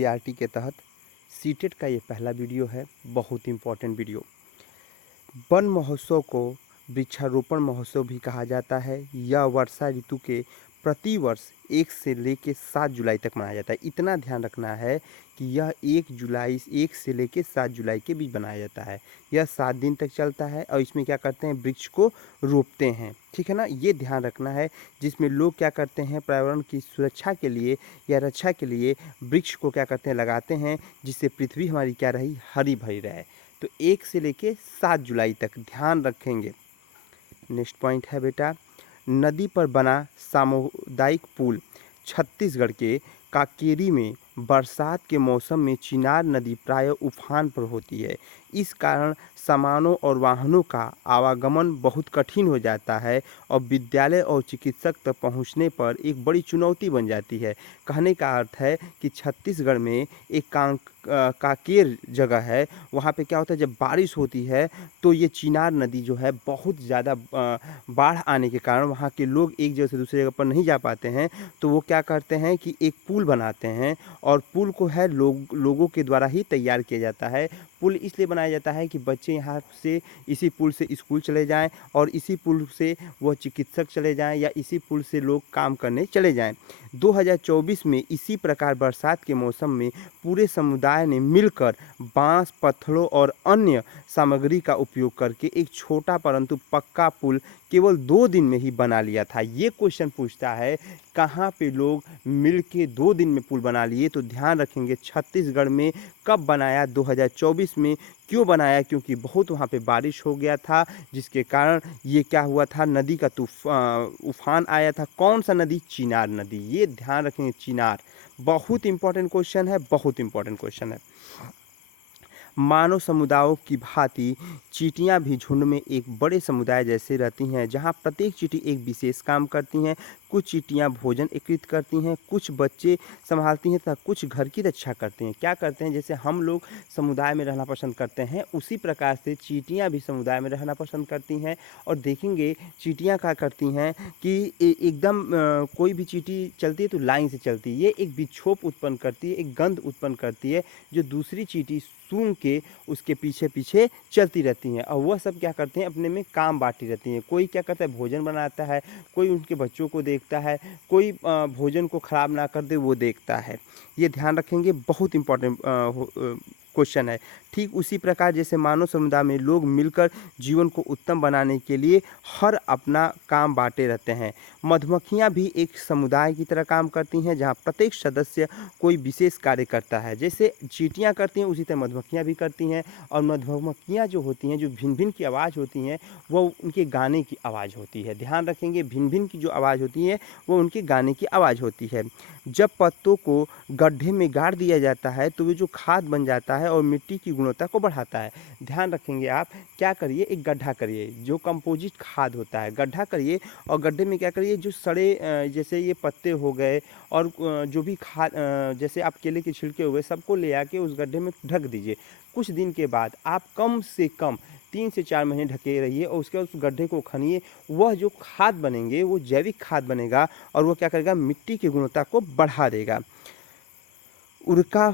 CRT के तहत CTET का ये पहला वीडियो है। बहुत इम्पोर्टेंट वीडियो। वन महोत्सव को वृक्षारोपण महोत्सव भी कहा जाता है। यह वर्षा ऋतु के प्रतिवर्ष 1 से लेकर 7 जुलाई तक मनाया जाता है। इतना ध्यान रखना है कि यह 1 से लेकर 7 जुलाई के बीच बनाया जाता है। यह 7 दिन तक चलता है और इसमें क्या करते हैं, वृक्ष को रोपते हैं। ठीक है ना, ये ध्यान रखना है। जिसमें लोग क्या करते हैं, पर्यावरण की सुरक्षा के लिए या रक्षा के लिए वृक्ष को क्या करते हैं, लगाते हैं, जिससे पृथ्वी हमारी क्या रही, हरी भरी रहे। तो 1 से लेके 7 जुलाई तक ध्यान रखेंगे। नेक्स्ट पॉइंट है बेटा, नदी पर बना सामुदायिक पुल। छत्तीसगढ़ के काकेरी में बरसात के मौसम में चिनार नदी प्रायः उफान पर होती है। इस कारण सामानों और वाहनों का आवागमन बहुत कठिन हो जाता है और विद्यालय और चिकित्सक तक पहुंचने पर एक बड़ी चुनौती बन जाती है। कहने का अर्थ है कि छत्तीसगढ़ में एक कांकेर जगह है, वहाँ पे क्या होता है, जब बारिश होती है तो ये चिनार नदी जो है बहुत ज़्यादा बाढ़ आने के कारण वहाँ के लोग एक जगह से दूसरी जगह पर नहीं जा पाते हैं। तो वो क्या करते हैं कि एक पुल बनाते हैं और पुल को है लोगों के द्वारा ही तैयार किया जाता है। पुल इसलिए बनाया जाता है कि बच्चे यहाँ से इसी पुल से स्कूल चले जाएं और इसी पुल से वो चिकित्सक चले जाएं या इसी पुल से लोग काम करने चले जाएं। 2024 में इसी प्रकार बरसात के मौसम में पूरे समुदाय ने मिलकर बांस, पत्थरों और अन्य सामग्री का उपयोग करके एक छोटा परंतु पक्का पुल केवल 2 दिन में ही बना लिया था। ये क्वेश्चन पूछता है कहाँ पे लोग मिलके 2 दिन में पुल बना लिए। तो ध्यान रखेंगे छत्तीसगढ़ में। कब बनाया, 2024 में। क्यों बनाया, क्योंकि बहुत वहाँ पे बारिश हो गया था, जिसके कारण ये क्या हुआ था, नदी का उफान आया था। कौन सा नदी, चिनार नदी। ये ध्यान रखेंगे, चिनार। बहुत इंपॉर्टेंट क्वेश्चन है, बहुत इंपॉर्टेंट क्वेश्चन है। मानव समुदायों की भांति चींटियां भी झुंड में एक बड़े समुदाय जैसे रहती हैं, जहां प्रत्येक चींटी एक विशेष काम करती हैं। कुछ चींटियां भोजन एकत्रित करती हैं, कुछ बच्चे संभालती हैं तथा कुछ घर की रक्षा करती हैं। क्या करते हैं, जैसे हम लोग समुदाय में रहना पसंद करते हैं, उसी प्रकार से चींटियां भी समुदाय में रहना पसंद करती हैं। और देखेंगे चींटियां क्या करती हैं कि एकदम कोई भी चींटी चलती है तो लाइन से चलती है। ये एक विक्षोभ उत्पन्न करती है, एक गंध उत्पन्न करती है, जो दूसरी चींटी सूंघ के उसके पीछे पीछे चलती रहती हैं। और वह सब क्या करते हैं, अपने में काम बांटी रहती हैं। कोई क्या करता है, भोजन बनाता है, कोई उनके बच्चों को देखता है, कोई भोजन को खराब ना कर दे वो देखता है। ये ध्यान रखेंगे, बहुत इंपॉर्टेंट क्वेश्चन है। ठीक उसी प्रकार जैसे मानव समुदाय में लोग मिलकर जीवन को उत्तम बनाने के लिए हर अपना काम बांटे रहते हैं। मधुमक्खियाँ भी एक समुदाय की तरह काम करती हैं, जहाँ प्रत्येक सदस्य कोई विशेष कार्य करता है। जैसे चींटियाँ करती हैं उसी तरह मधुमक्खियाँ भी करती हैं। और मधुमक्खियाँ जो होती हैं, जो भिन्न भिन्न की आवाज़ होती हैं, वो उनके गाने की आवाज़ होती है। ध्यान रखेंगे, भिन्न भिन्न की जो आवाज़ होती है वो उनके गाने की आवाज़ होती है। जब पत्तों को गड्ढे में गाड़ दिया जाता है तो वे जो खाद बन जाता है और मिट्टी की गुणवत्ता को बढ़ाता है। ध्यान रखेंगे, आप क्या करिए, एक गड्ढा करिए, जो कंपोजिट खाद होता है, गड्ढा करिए और गड्ढे में क्या करिए, जो सड़े जैसे ये पत्ते हो गए और जो भी खाद जैसे आप केले के छिलके हो गए, सबको ले आके उस गड्ढे में ढक दीजिए। कुछ दिन के बाद आप कम से कम 3 से 4 महीने ढके रहिए और उसके बाद उस गड्ढे को खनिए। वह जो खाद बनेंगे वो जैविक खाद बनेगा और वो क्या करेगा, मिट्टी की गुणवत्ता को बढ़ा देगा। उड़का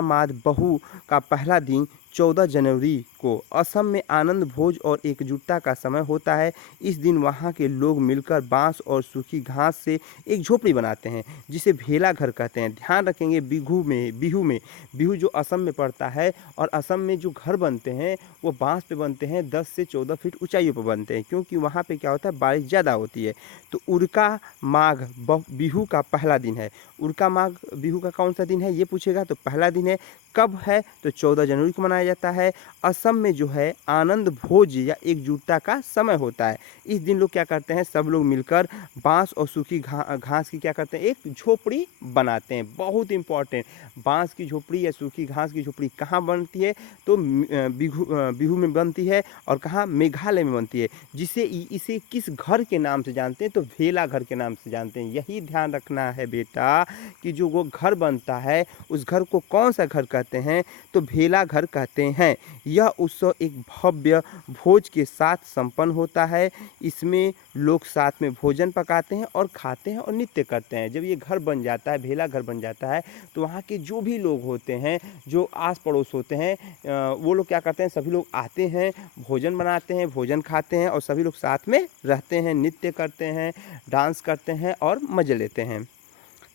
माद बहू का पहला दिन 14 जनवरी को असम में आनंद भोज और एकजुटता का समय होता है। इस दिन वहाँ के लोग मिलकर बांस और सूखी घास से एक झोपड़ी बनाते हैं, जिसे भेला घर कहते हैं। ध्यान रखेंगे, बिहू जो असम में पड़ता है, और असम में जो घर बनते हैं वो बांस पे बनते हैं, 10 से 14 फीट ऊंचाइयों पर बनते हैं, क्योंकि वहाँ पे क्या होता है, बारिश ज़्यादा होती है। तो उड़का माघ बिहू का पहला दिन है। उड़का माघ बिहू का कौन सा दिन है ये पूछेगा तो पहला दिन है। कब है, तो 14 जनवरी को मनाया जाता है। असम में जो है आनंद भोज या एकजुटता का समय होता है। इस दिन लोग क्या करते हैं, सब लोग मिलकर बांस और सूखी घास की क्या करते हैं, एक झोपड़ी बनाते हैं। बहुत इंपॉर्टेंट, बांस की झोपड़ी या सूखी घास की झोपड़ी कहाँ बनती है, तो बिहू में बनती है। और कहाँ, मेघालय में बनती है। इसे किस घर के नाम से जानते हैं, तो भेला घर के नाम से जानते हैं। यही ध्यान रखना है बेटा कि जो वो घर बनता है उस घर को कौन सा घर कहते हैं, तो भेला घर कहते हैं। करते हैं। यह उत्सव एक भव्य भोज के साथ संपन्न होता है। इसमें लोग साथ में भोजन पकाते हैं और खाते हैं और नृत्य करते हैं। जब ये घर बन जाता है, भेला घर बन जाता है, तो वहाँ के जो भी लोग होते हैं, जो आस पड़ोस होते हैं, वो लोग क्या करते हैं, सभी लोग आते हैं, भोजन बनाते हैं, भोजन खाते हैं और सभी लोग साथ में रहते हैं, नृत्य करते हैं, डांस करते हैं और मज़े लेते हैं।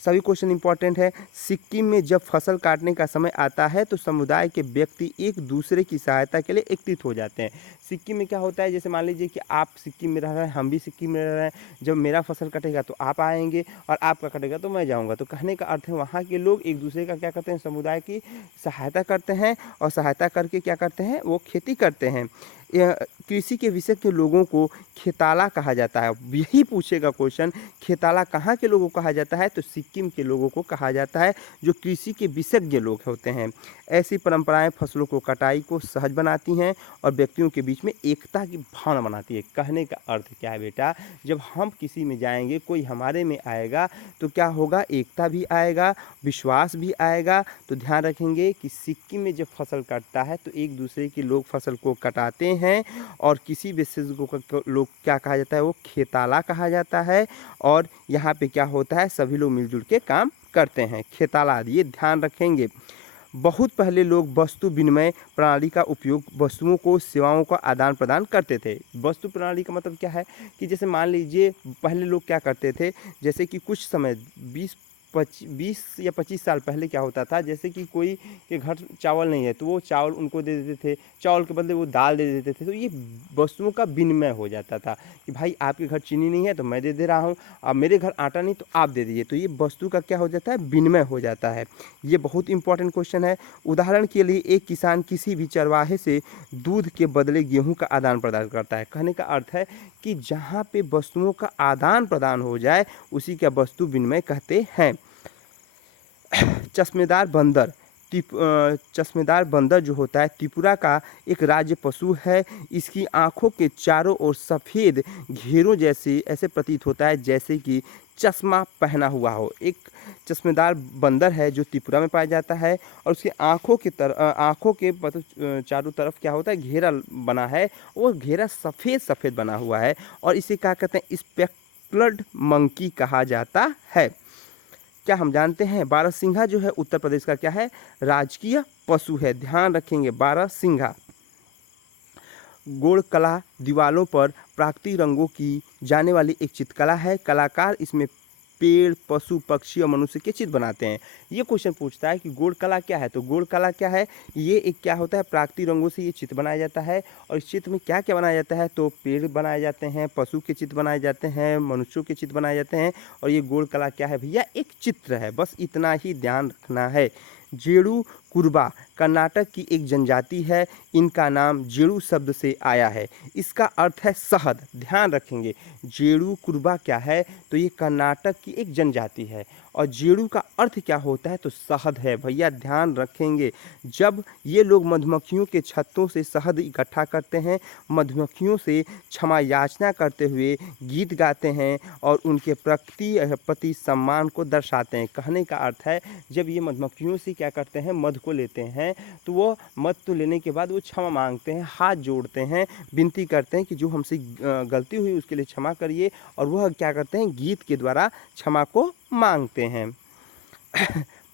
सभी क्वेश्चन इंपॉर्टेंट है। सिक्किम में जब फसल काटने का समय आता है तो समुदाय के व्यक्ति एक दूसरे की सहायता के लिए एकत्रित हो जाते हैं। सिक्किम में क्या होता है, जैसे मान लीजिए कि आप सिक्किम में रह रहे हैं, हम भी सिक्किम में रह रहे हैं। जब मेरा फसल कटेगा तो आप आएंगे और आपका कटेगा तो मैं जाऊंगा। तो कहने का अर्थ है वहाँ के लोग एक दूसरे का क्या करते हैं, समुदाय की सहायता करते हैं और सहायता करके क्या करते हैं, वो खेती करते हैं। कृषि के विषय के लोगों को खेताला कहा जाता है। यही पूछेगा क्वेश्चन, खेताला कहाँ के लोगों को कहा जाता है, तो सिक्किम के लोगों को कहा जाता है, जो कृषि के विशेषज्ञ लोग होते हैं। ऐसी परंपराएं फसलों को कटाई को सहज बनाती हैं और व्यक्तियों के बीच में एकता की भावना बनाती है। कहने का अर्थ क्या है बेटा, जब हम किसी में जाएंगे, कोई हमारे में आएगा, तो क्या होगा, एकता भी आएगा, विश्वास भी आएगा। तो ध्यान रखेंगे कि सिक्किम में जब फसल कटता है तो एक दूसरे के लोग फसल को कटाते हैं और किसी विशेषज्ञों का लोग क्या कहा जाता है, वो खेताला कहा जाता है। और यहाँ पे क्या होता है, सभी लोग मिलजुल के काम करते हैं, खेताला। ये ध्यान रखेंगे। बहुत पहले लोग वस्तु विनिमय प्रणाली का उपयोग वस्तुओं को, सेवाओं का आदान प्रदान करते थे। वस्तु प्रणाली का मतलब क्या है कि जैसे मान लीजिए पहले लोग क्या करते थे, जैसे कि कुछ समय 20 या 25 साल पहले क्या होता था, जैसे कि कोई के घर चावल नहीं है तो वो चावल उनको दे देते थे, चावल के बदले वो दाल दे देते थे। तो ये वस्तुओं का विनिमय हो जाता था कि भाई आपके घर चीनी नहीं है तो मैं दे दे रहा हूँ, अब मेरे घर आटा नहीं तो आप दे दीजिए। तो ये वस्तु का क्या हो जाता है, विनिमय हो जाता है। ये बहुत इंपॉर्टेंट क्वेश्चन है। उदाहरण के लिए एक किसान किसी भी चरवाहे से दूध के बदले गेहूँ का आदान प्रदान करता है। कहने का अर्थ है कि जहाँ पे वस्तुओं का आदान प्रदान हो जाए उसी का वस्तु विनिमय कहते हैं। चश्मेदार बंदर, चश्मेदार बंदर जो होता है त्रिपुरा का एक राज्य पशु है। इसकी आँखों के चारों ओर सफ़ेद घेरों जैसे ऐसे प्रतीत होता है जैसे कि चश्मा पहना हुआ हो। एक चश्मेदार बंदर है जो त्रिपुरा में पाया जाता है और उसकी आँखों के चारों तरफ क्या होता है, घेरा बना है। वो घेरा सफ़ेद सफ़ेद बना हुआ है और इसे क्या कहते हैं, स्पेक्ट्रल्ड मंकी कहा जाता है। क्या हम जानते हैं बारहसिंघा जो है उत्तर प्रदेश का क्या है, राजकीय पशु है। ध्यान रखेंगे, बारहसिंघा। गोड़ कला दीवालों पर प्राकृतिक रंगों की जाने वाली एक चित्रकला है। कलाकार इसमें पेड़, पशु, पक्षी और मनुष्य के चित्र बनाते हैं। ये क्वेश्चन पूछता है कि गोड़ कला क्या है, तो गोड़ कला क्या है, ये एक क्या होता है, प्राकृतिक रंगों से ये चित्र बनाया जाता है। और इस चित्र में क्या क्या बनाया जाता है, तो पेड़ बनाए जाते हैं, पशु के चित्र बनाए जाते हैं, मनुष्यों के चित्र बनाए जाते हैं। और ये गोड़ कला क्या है भैया, एक चित्र है, बस इतना ही ध्यान रखना है। जेड़ू कुरबा कर्नाटक की एक जनजाति है। इनका नाम जेड़ू शब्द से आया है। इसका अर्थ है शहद। ध्यान रखेंगे, जेड़ू कुरबा क्या है, तो ये कर्नाटक की एक जनजाति है। और जेड़ू का अर्थ क्या होता है, तो शहद है। भैया ध्यान रखेंगे, जब ये लोग मधुमक्खियों के छत्तों से शहद इकट्ठा करते हैं, मधुमक्खियों से क्षमा याचना करते हुए गीत गाते हैं और उनके प्रति सम्मान को दर्शाते हैं। कहने का अर्थ है, जब ये मधुमक्खियों से क्या करते हैं, मध को लेते हैं, तो वो मध तो लेने के बाद वो क्षमा मांगते हैं, हाथ जोड़ते हैं, विनती करते हैं कि जो हमसे गलती हुई उसके लिए क्षमा करिए। और वह क्या करते हैं, गीत के द्वारा क्षमा को मांगते हैं।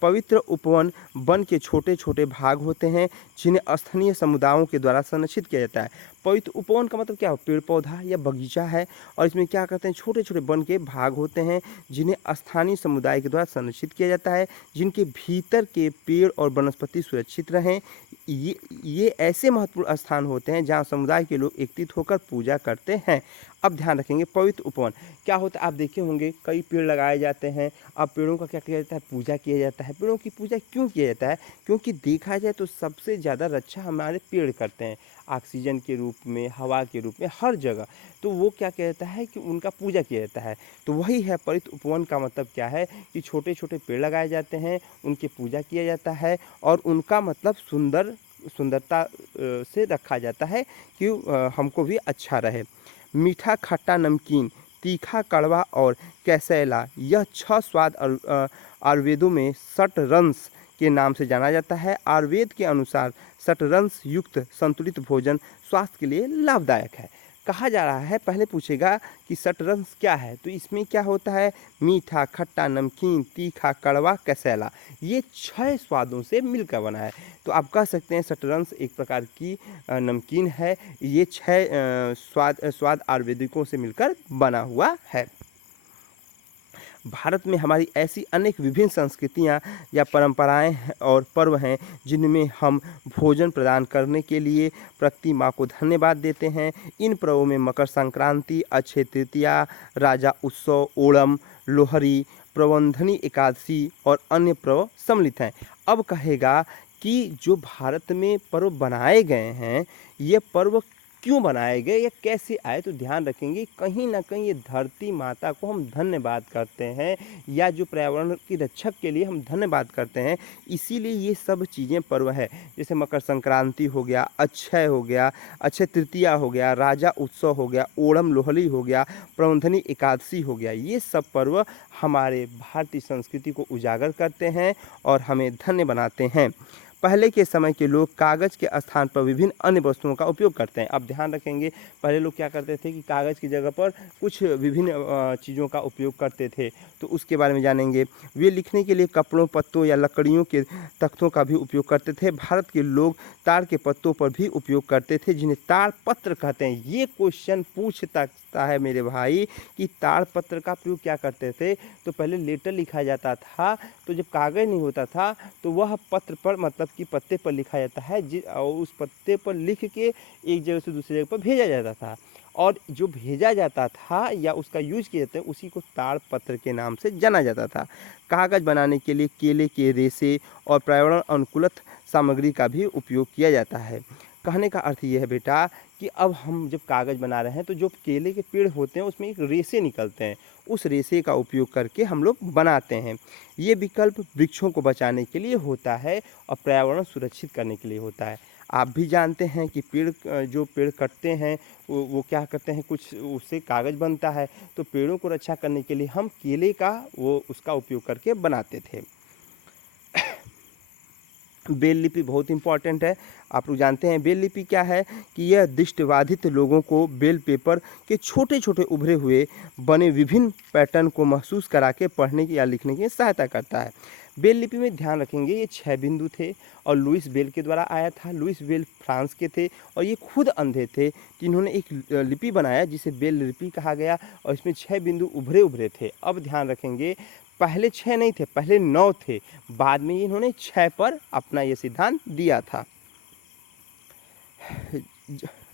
पवित्र उपवन वन के छोटे छोटे भाग होते हैं जिन्हें स्थानीय समुदायों के द्वारा संरक्षित किया जाता है। पवित्र उपवन का मतलब क्या हो, पेड़ पौधा या बगीचा है। और इसमें क्या करते हैं, छोटे छोटे वन के भाग होते हैं जिन्हें स्थानीय समुदाय के द्वारा संरक्षित किया जाता है, जिनके भीतर के पेड़ और वनस्पति सुरक्षित रहें। ये ऐसे महत्वपूर्ण स्थान होते हैं जहाँ समुदाय के लोग एकत्रित होकर पूजा करते हैं। अब ध्यान रखेंगे, पवित्र उपवन क्या होता है, आप देखे होंगे कई पेड़ लगाए जाते हैं। अब पेड़ों का क्या किया जाता है, पूजा किया जाता है। पेड़ों की पूजा क्यों किया जाता है, क्योंकि देखा जाए तो सबसे ज़्यादा रक्षा हमारे पेड़ करते हैं, ऑक्सीजन के रूप में, हवा के रूप में, हर जगह। तो वो क्या किया जाता है कि उनका पूजा किया जाता है। तो वही है पवित्र उपवन का मतलब क्या है कि छोटे छोटे पेड़ लगाए जाते हैं, उनकी पूजा किया जाता है और उनका मतलब सुंदरता से रखा जाता है कि हमको भी अच्छा रहे। मीठा, खट्टा, नमकीन, तीखा, कड़वा और कैसैला, यह 6 स्वाद आयुर्वेदों में षट रस के नाम से जाना जाता है। आयुर्वेद के अनुसार शतरंश युक्त संतुलित भोजन स्वास्थ्य के लिए लाभदायक है। कहा जा रहा है, पहले पूछेगा कि शतरंश क्या है, तो इसमें क्या होता है, मीठा, खट्टा, नमकीन, तीखा, कड़वा, कसैला, ये 6 स्वादों से मिलकर बना है। तो आप कह सकते हैं शतरंश एक प्रकार की नमकीन है। ये 6 स्वाद आयुर्वेदिकों से मिलकर बना हुआ है। भारत में हमारी ऐसी अनेक विभिन्न संस्कृतियाँ या परंपराएं और पर्व हैं जिनमें हम भोजन प्रदान करने के लिए प्रकृति माँ को धन्यवाद देते हैं। इन पर्वों में मकर संक्रांति, अक्षय तृतीया, राजा उत्सव, ओणम, लोहरी, प्रबंधनी एकादशी और अन्य पर्व सम्मिलित हैं। अब कहेगा कि जो भारत में पर्व बनाए गए हैं, ये पर्व क्यों बनाए गए या कैसे आए, तो ध्यान रखेंगे कहीं ना कहीं ये धरती माता को हम धन्यवाद करते हैं या जो पर्यावरण की रक्षक के लिए हम धन्यवाद करते हैं, इसीलिए ये सब चीज़ें पर्व है। जैसे मकर संक्रांति हो गया, अक्षय हो गया, अक्षय तृतीया हो गया, राजा उत्सव हो गया, ओणम लोहड़ी हो गया, प्रबंधनी एकादशी हो गया, ये सब पर्व हमारे भारतीय संस्कृति को उजागर करते हैं और हमें धन्य बनाते हैं। पहले के समय के लोग कागज़ के स्थान पर विभिन्न अन्य वस्तुओं का उपयोग करते हैं। अब ध्यान रखेंगे, पहले लोग क्या करते थे कि कागज़ की जगह पर कुछ विभिन्न चीज़ों का उपयोग करते थे, तो उसके बारे में जानेंगे। वे लिखने के लिए कपड़ों, पत्तों या लकड़ियों के तख्तों का भी उपयोग करते थे। भारत के लोग ताड़ के पत्तों पर भी उपयोग करते थे, जिन्हें ताड़ पत्र कहते हैं। ये क्वेश्चन पूछ सकता है मेरे भाई कि ताड़ पत्र का प्रयोग क्या करते थे, तो पहले लेटर लिखा जाता था, तो जब कागज़ नहीं होता था तो वह पत्र पर मतलब कि पत्ते पर लिखा जाता है, और उस पत्ते पर लिख के एक जगह से दूसरी जगह पर भेजा जाता था, और जो भेजा जाता था या उसका यूज किया जाता है उसी को ताड़ पत्र के नाम से जाना जाता था। कागज़ बनाने के लिए केले के रेशे और पर्यावरण अनुकूलित सामग्री का भी उपयोग किया जाता है। कहने का अर्थ ये है बेटा कि अब हम जब कागज़ बना रहे हैं तो जो केले के पेड़ होते हैं उसमें एक रेशे निकलते हैं, उस रेशे का उपयोग करके हम लोग बनाते हैं। ये विकल्प वृक्षों को बचाने के लिए होता है और पर्यावरण सुरक्षित करने के लिए होता है। आप भी जानते हैं कि जो पेड़ कटते हैं वो क्या करते हैं, कुछ उससे कागज़ बनता है, तो पेड़ों को रक्षा करने के लिए हम केले का उसका उपयोग करके बनाते थे। ब्रेल लिपि बहुत इंपॉर्टेंट है। आप लोग जानते हैं ब्रेल लिपि क्या है कि यह दृष्टिबाधित लोगों को ब्रेल पेपर के छोटे छोटे उभरे हुए बने विभिन्न पैटर्न को महसूस करा के पढ़ने की या लिखने की सहायता करता है। ब्रेल लिपि में ध्यान रखेंगे ये 6 बिंदु थे और लुईस ब्रेल के द्वारा आया था। लुईस ब्रेल फ्रांस के थे और ये खुद अंधे थे, जिन्होंने एक लिपि बनाया जिसे ब्रेल लिपि कहा गया, और इसमें 6 बिंदु उभरे उभरे थे। अब ध्यान रखेंगे, पहले 6 नहीं थे, पहले 9 थे, बाद में इन्होंने 6 पर अपना ये सिद्धांत दिया था।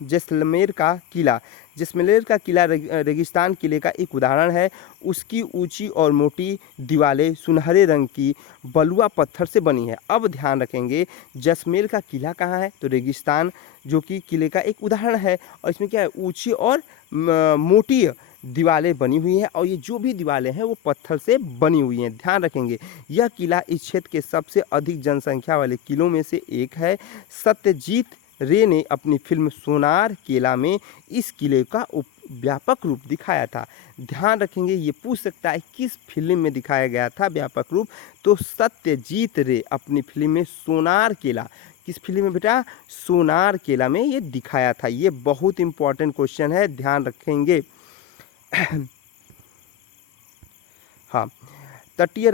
जैसलमेर का किला, जैसलमेर का किला रेगिस्तान किले का एक उदाहरण है। उसकी ऊंची और मोटी दीवारें सुनहरे रंग की बलुआ पत्थर से बनी है। अब ध्यान रखेंगे, जैसलमेर का किला कहाँ है, तो रेगिस्तान, जो कि किले का एक उदाहरण है, और इसमें क्या है, ऊंची और मोटी दीवारें बनी हुई हैं, और ये जो भी दीवारें हैं वो पत्थर से बनी हुई हैं। ध्यान रखेंगे, यह किला इस क्षेत्र के सबसे अधिक जनसंख्या वाले किलों में से एक है। सत्यजीत रे ने अपनी फिल्म सोनार केला में इस किले का व्यापक रूप दिखाया था। ध्यान रखेंगे, ये पूछ सकता है किस फिल्म में दिखाया गया था व्यापक रूप, तो सत्यजीत रे अपनी फिल्म में सोनार केला, किस फिल्म में बेटा, सोनार केला में ये दिखाया था। ये बहुत इंपॉर्टेंट क्वेश्चन है, ध्यान रखेंगे। हाँ, तटीय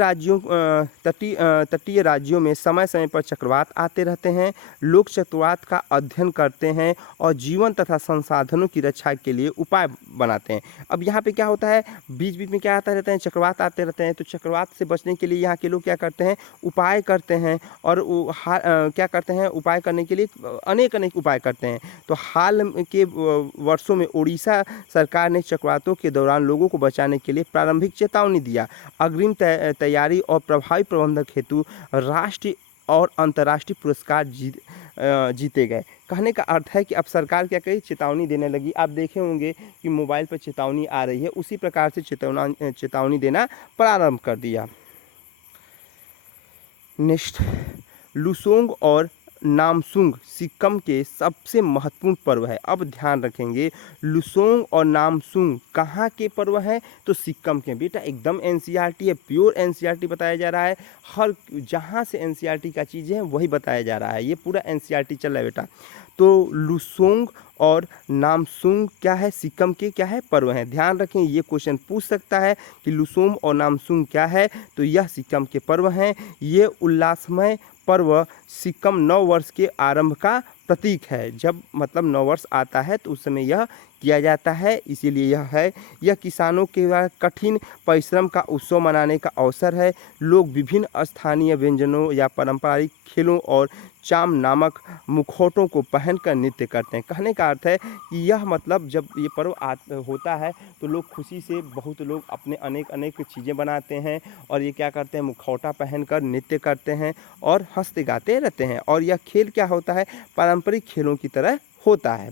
राज्यों में समय समय पर चक्रवात आते रहते हैं। लोग चक्रवात का अध्ययन करते हैं और जीवन तथा संसाधनों की रक्षा के लिए उपाय बनाते हैं। अब यहाँ पे क्या होता है, बीच बीच में क्या आता रहता है, चक्रवात आते रहते हैं, तो चक्रवात से बचने के लिए यहाँ के लोग क्या करते हैं, उपाय करते हैं, और क्या करते हैं, उपाय करने के लिए अनेक उपाय करते हैं। तो हाल के वर्षों में उड़ीसा सरकार ने चक्रवातों के दौरान लोगों को बचाने के लिए प्रारंभिक चेतावनी दिया। अग्रिम तैयारी और प्रभावी प्रबंधन हेतु राष्ट्रीय और अंतर्राष्ट्रीय पुरस्कार जीते गए। कहने का अर्थ है कि अब सरकार क्या कही, चेतावनी देने लगी। आप देखे होंगे कि मोबाइल पर चेतावनी आ रही है, उसी प्रकार से चेतावनी देना प्रारंभ कर दिया। नेक्स्ट, लुसोंग और नामसूंग सिक्किम के सबसे महत्वपूर्ण पर्व है। अब ध्यान रखेंगे, लुसोंग और नामसूंग कहाँ के पर्व हैं? तो सिक्किम के। बेटा एकदम एनसीईआरटी है, प्योर एनसीईआरटी बताया जा रहा है। हर जहाँ से एनसीईआरटी का चीज़ें हैं वही बताया जा रहा है, ये पूरा एनसीईआरटी चल रहा है बेटा। तो लुसोंग और नामसूंग क्या है? सिक्किम के क्या है? पर्व हैं। ध्यान रखें, ये क्वेश्चन पूछ सकता है कि लुसोंग और नामसूंग क्या है, तो यह सिक्किम के पर्व हैं। ये उल्लासमय पर्व सिक्किम नव वर्ष के आरंभ का प्रतीक है। जब मतलब नव वर्ष आता है तो उस समय यह किया जाता है, इसीलिए यह है। यह किसानों के कठिन परिश्रम का उत्सव मनाने का अवसर है। लोग विभिन्न स्थानीय व्यंजनों या पारंपरिक खेलों और चाम नामक मुखौटों को पहनकर नृत्य करते हैं। कहने का अर्थ है कि यह मतलब जब ये पर्व होता है तो लोग खुशी से, बहुत लोग अपने अनेक अनेक चीज़ें बनाते हैं और ये क्या करते हैं, मुखौटा पहनकर नृत्य करते हैं और हंसते गाते रहते हैं। और यह खेल क्या होता है, पारंपरिक खेलों की तरह होता है।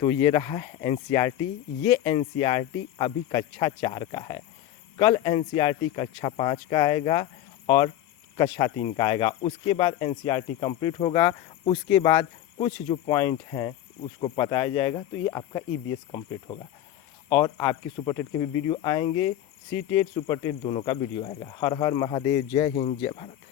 तो ये रहा एनसीईआरटी। ये एनसीईआरटी अभी कक्षा 4 का है। कल एनसीईआरटी कक्षा 5 का आएगा और कक्षा 3 का आएगा। उसके बाद एनसीईआरटी कंप्लीट होगा। उसके बाद कुछ जो पॉइंट हैं उसको बताया जाएगा, तो ये आपका ईवीएस कंप्लीट होगा। और आपकी सुपर टेट के भी वीडियो आएंगे, सी टेट सुपर टेट दोनों का वीडियो आएगा। हर हर महादेव, जय हिंद, जय भारत।